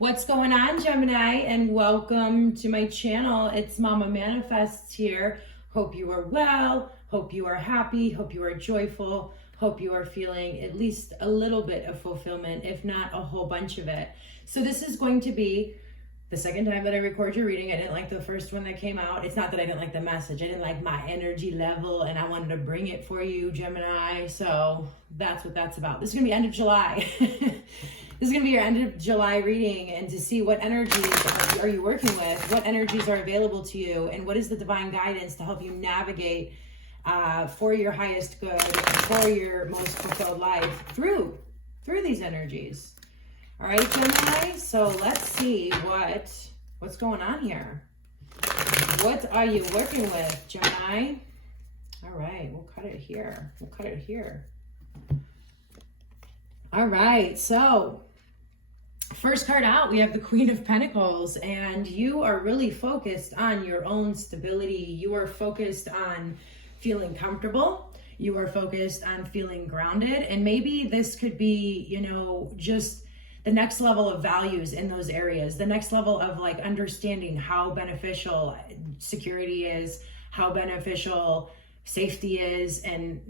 What's going on, Gemini, and welcome to my channel. It's Mama Manifests here. Hope you are well, hope you are happy, hope you are joyful, hope you are feeling at least a little bit of fulfillment, if not a whole bunch of it. So this is going to be the second time that I record your reading. I didn't like the first one that came out. It's not that I didn't like the message. I didn't like my energy level, and I wanted to bring it for you, Gemini. So that's what that's about. This is going to be end of July. This is going to be your end of July reading, and to see what energies are you working with, what energies are available to you, and what is the divine guidance to help you navigate for your highest good, for your most fulfilled life through these energies. All right, Gemini, so let's see what's going on here. What are you working with, Gemini? All right, we'll cut it here. All right, so first card out, we have the Queen of Pentacles, and you are really focused on your own stability. You are focused on feeling comfortable. You are focused on feeling grounded, and maybe this could be, just the next level of values in those areas, the next level of like understanding how beneficial security is, how beneficial safety is, and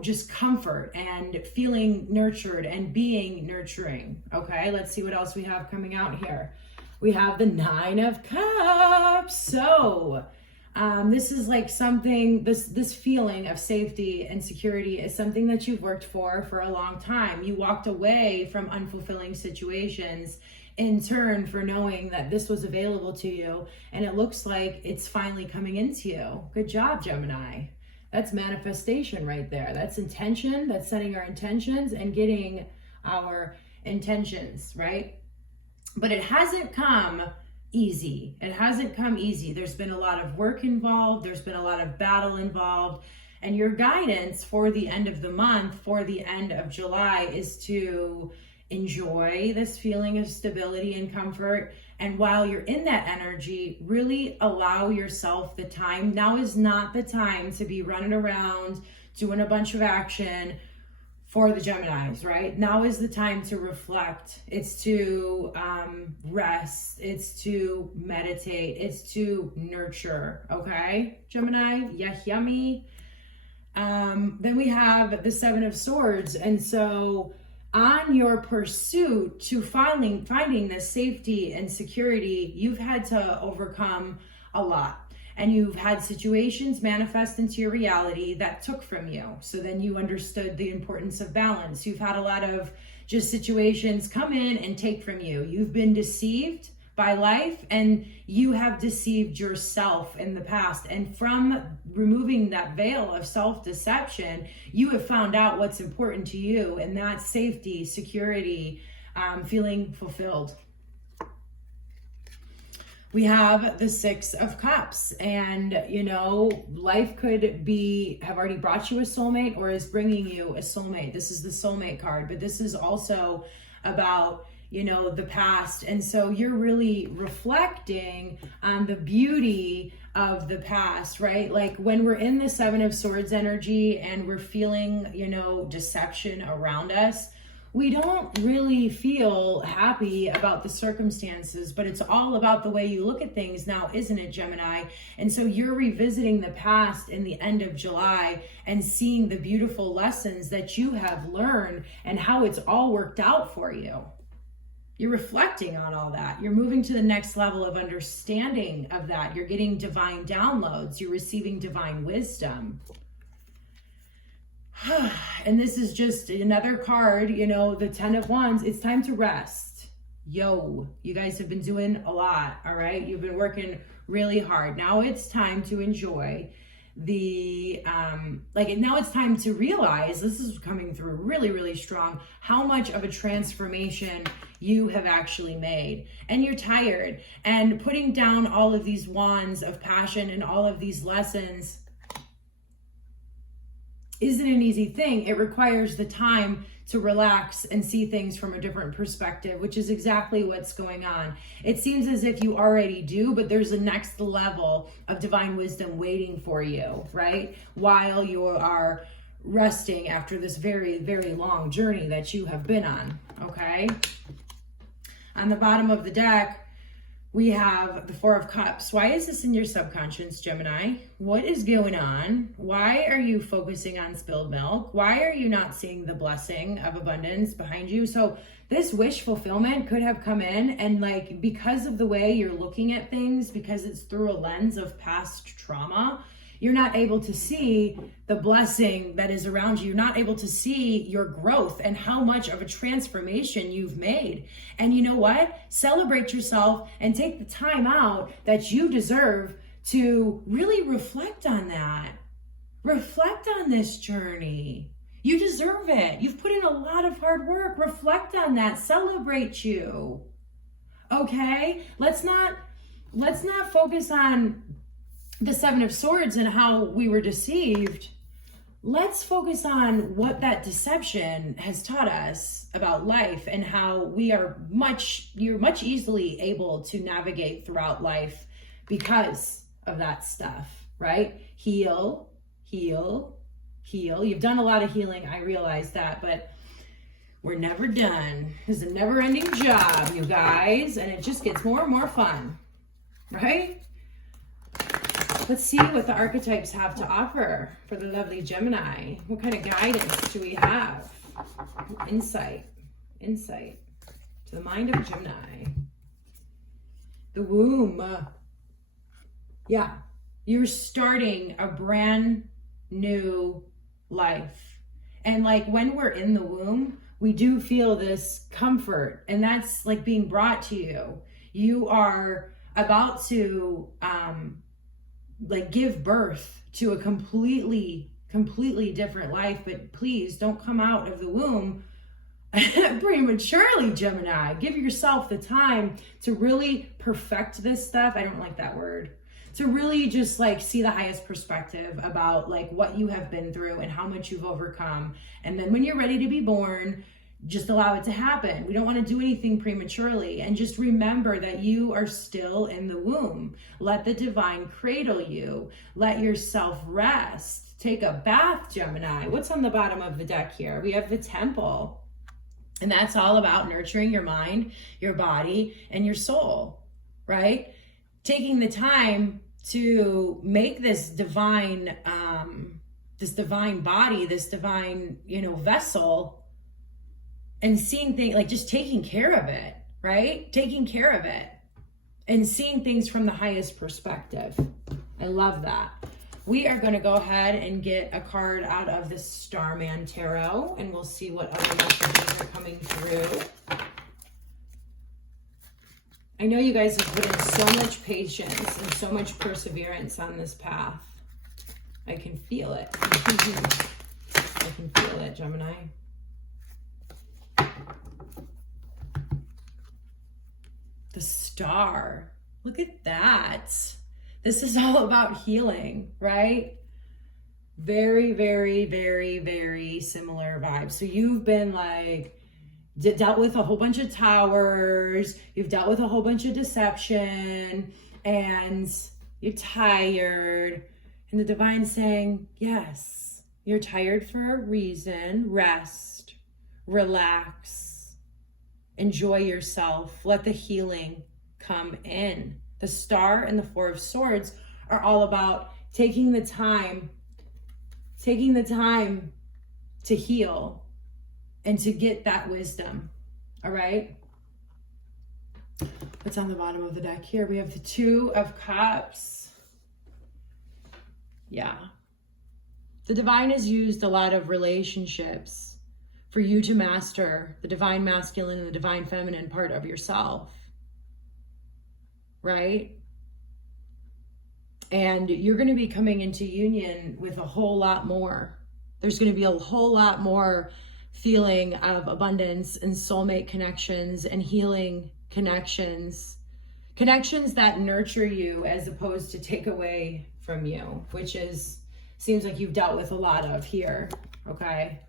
just comfort and feeling nurtured and being nurturing. Okay, let's see what else we have coming out here. We have the Nine of Cups. So this is like something, this feeling of safety and security is something that you've worked for a long time. You walked away from unfulfilling situations in turn for knowing that this was available to you, and it looks like it's finally coming into you. Good job, Gemini. That's manifestation right there. That's intention. That's setting our intentions and getting our intentions, right? But it hasn't come easy. There's been a lot of work involved. There's been a lot of battle involved. And your guidance for the end of the month, for the end of July, is to enjoy this feeling of stability and comfort. And while you're in that energy, really allow yourself the time. Now is not the time to be running around doing a bunch of action for the Geminis, right? Now is the time to reflect. It's to rest. It's to meditate. It's to nurture, okay, Gemini? Yeah, yummy. Then we have the Seven of Swords. And so on your pursuit to finding this safety and security, you've had to overcome a lot. And you've had situations manifest into your reality that took from you. So then you understood the importance of balance. You've had a lot of just situations come in and take from you. You've been deceived by life, and you have deceived yourself in the past. And from removing that veil of self-deception, you have found out what's important to you, and that's safety, security, feeling fulfilled. We have the Six of Cups, and life could have already brought you a soulmate or is bringing you a soulmate. This is the soulmate card, but this is also about the past. And so you're really reflecting on the beauty of the past, right? Like when we're in the Seven of Swords energy and we're feeling deception around us, we don't really feel happy about the circumstances, but it's all about the way you look at things now, isn't it, Gemini? And so you're revisiting the past in the end of July and seeing the beautiful lessons that you have learned and how it's all worked out for you. You're reflecting on all that. You're moving to the next level of understanding of that. You're getting divine downloads. You're receiving divine wisdom. And this is just another card, the Ten of Wands. It's time to rest. You guys have been doing a lot, all right? You've been working really hard. Now it's time to enjoy now it's time to realize, this is coming through really, really strong, how much of a transformation you have actually made. And you're tired, and putting down all of these wands of passion and all of these lessons isn't an easy thing. It requires the time to relax and see things from a different perspective, which is exactly what's going on. It seems as if you already do, but there's a next level of divine wisdom waiting for you, right? While you are resting after this very, very long journey that you have been on, okay? On the bottom of the deck, we have the Four of Cups. Why is this in your subconscious, Gemini? What is going on? Why are you focusing on spilled milk? Why are you not seeing the blessing of abundance behind you? So this wish fulfillment could have come in, and like, because of the way you're looking at things, because it's through a lens of past trauma, you're not able to see the blessing that is around you. You're not able to see your growth and how much of a transformation you've made. And you know what? Celebrate yourself and take the time out that you deserve to really reflect on that. Reflect on this journey. You deserve it. You've put in a lot of hard work. Reflect on that. Celebrate you. Okay? Let's not focus on the Seven of Swords and how we were deceived. Let's focus on what that deception has taught us about life and how you're much easily able to navigate throughout life because of that stuff, right? Heal, heal, heal. You've done a lot of healing, I realize that, but we're never done. It's a never-ending job, you guys, and it just gets more and more fun, right? Let's see what the archetypes have to offer for the lovely Gemini. What kind of guidance do we have? Insight to the mind of Gemini. The womb. Yeah, you're starting a brand new life. And like, when we're in the womb, we do feel this comfort, and that's like being brought to you. You are about to like give birth to a completely different life, but please don't come out of the womb prematurely, Gemini. Give yourself the time to really perfect this stuff. I don't like that word. To really just like see the highest perspective about like what you have been through and how much you've overcome. And then when you're ready to be born, just allow it to happen. We don't want to do anything prematurely. And just remember that you are still in the womb. Let the divine cradle you. Let yourself rest. Take a bath, Gemini. What's on the bottom of the deck here? We have the Temple. And that's all about nurturing your mind, your body, and your soul, right? Taking the time to make this divine body, this divine, vessel, and seeing things, like just taking care of it, right? Taking care of it and seeing things from the highest perspective. I love that. We are going to go ahead and get a card out of the Starman Tarot, and we'll see what other messages are coming through. I know you guys have put in so much patience and so much perseverance on this path. I can feel it. I can feel it, Gemini. The Star. Look at that. This is all about healing, right? Very, very, very, very similar vibes. So you've been like, dealt with a whole bunch of towers. You've dealt with a whole bunch of deception, and you're tired. And the divine's saying, yes, you're tired for a reason. Rest, relax. Enjoy yourself. Let the healing come in. The Star and the Four of Swords are all about taking the time to heal and to get that wisdom. All right. What's on the bottom of the deck here? We have the Two of Cups. Yeah. The divine has used a lot of relationships for you to master the divine masculine and the divine feminine part of yourself, right? And you're going to be coming into union with a whole lot more. There's going to be a whole lot more feeling of abundance and soulmate connections and healing connections that nurture you as opposed to take away from you, which seems like you've dealt with a lot of here, okay?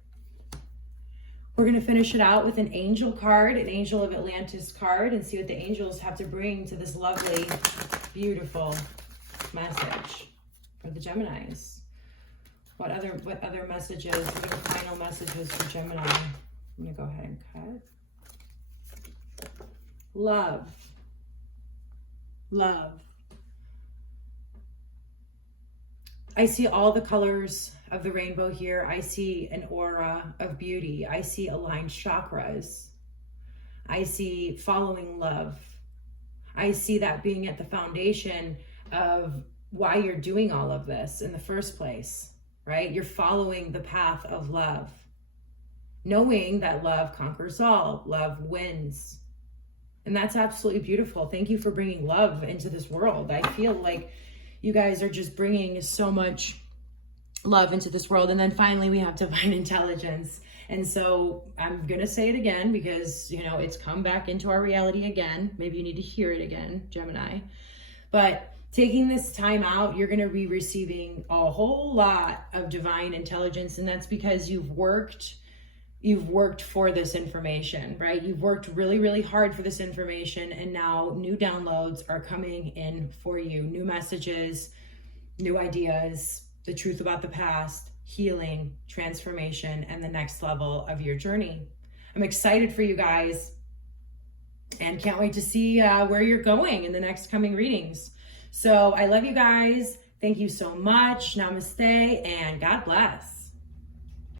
We're going to finish it out with an angel card, an Angel of Atlantis card, and see what the angels have to bring to this lovely, beautiful message for the Geminis. What other messages, what are the final messages for Gemini? I'm going to go ahead and cut. love, love. I see all the colors of the rainbow here. I see an aura of beauty. I see aligned chakras. I see following love. I see that being at the foundation of why you're doing all of this in the first place, right? You're following the path of love, knowing that love conquers all, love wins. And that's absolutely beautiful. Thank you for bringing love into this world. I feel like you guys are just bringing so much love into this world. And then finally, we have divine intelligence. And so I'm going to say it again because, you know, it's come back into our reality again. Maybe you need to hear it again, Gemini. But taking this time out, you're going to be receiving a whole lot of divine intelligence. And that's because you've worked for this information, right? You've worked really, really hard for this information. And now new downloads are coming in for you. New messages, new ideas, the truth about the past, healing, transformation, and the next level of your journey. I'm excited for you guys and can't wait to see where you're going in the next coming readings. So I love you guys. Thank you so much. Namaste and God bless.